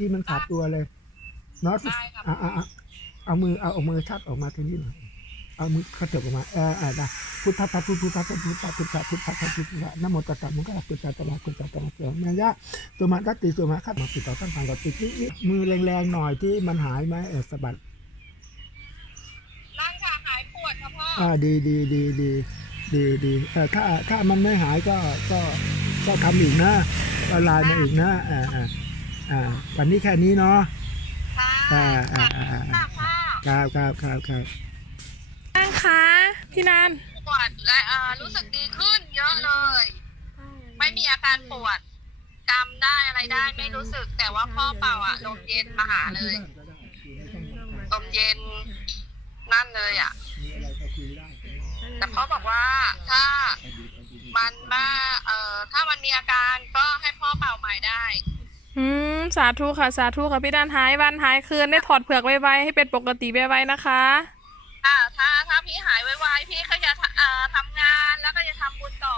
ที่มันขาดตัวเลยน็อตะเอามือเอาเอามือชักออกมาทีนี้หน่อยเอามือเขาจบออกมาเออเออนะพุทธะพุทธพุทธะพุทธะพุทธะพุทธะพุทธะนโมตัสสะมุขะพุทธะตระพุทธะตระเสือแม่ยะตัวมันตัดตีตัวมาขัดมาติดต่อตั้งทางกับติดที่มือแรงๆหน่อยที่มันหายไหมเออสะบัดร่างค่ะหายปวดค่ะพ่ออ่าดีดีดีดีดีดีเออถ้าถ้ามันไม่หายก็ก็ก็ทำอีกนะละลายมาอีกนะอ่าอ่า อ่าวันนี้แค่นี้เนาะค่ะอ่าอ่าอ่าอ่าค่ะพ่อครับครับครับครับนั่งคะพี่นันปวดและเอ่อรู้สึกดีขึ้นเยอะเลย ไม่มีอาการปวดจำได้อะไรได้ไม่รู้สึก แต่ว่าพ่อเป่าอะลมเย็นมาหาเลยลมเย็นนั่นเลยอะ แต่พ่อบอกว่าถ้ามันมาเอ่อถ้ามันมีอาการก็ให้พ่อเป่าใหม่ได้ อืม สาธุค่ะ สาธุค่ะพี่ดันหายวันหายคืนได้ถอดเปลือกไวๆให้เป็นปกติไวๆนะคะ อ่าถ้าถ้าพี่หายไวๆพี่ก็จะเอ่อทำงานแล้วก็จะทำบุญต่อ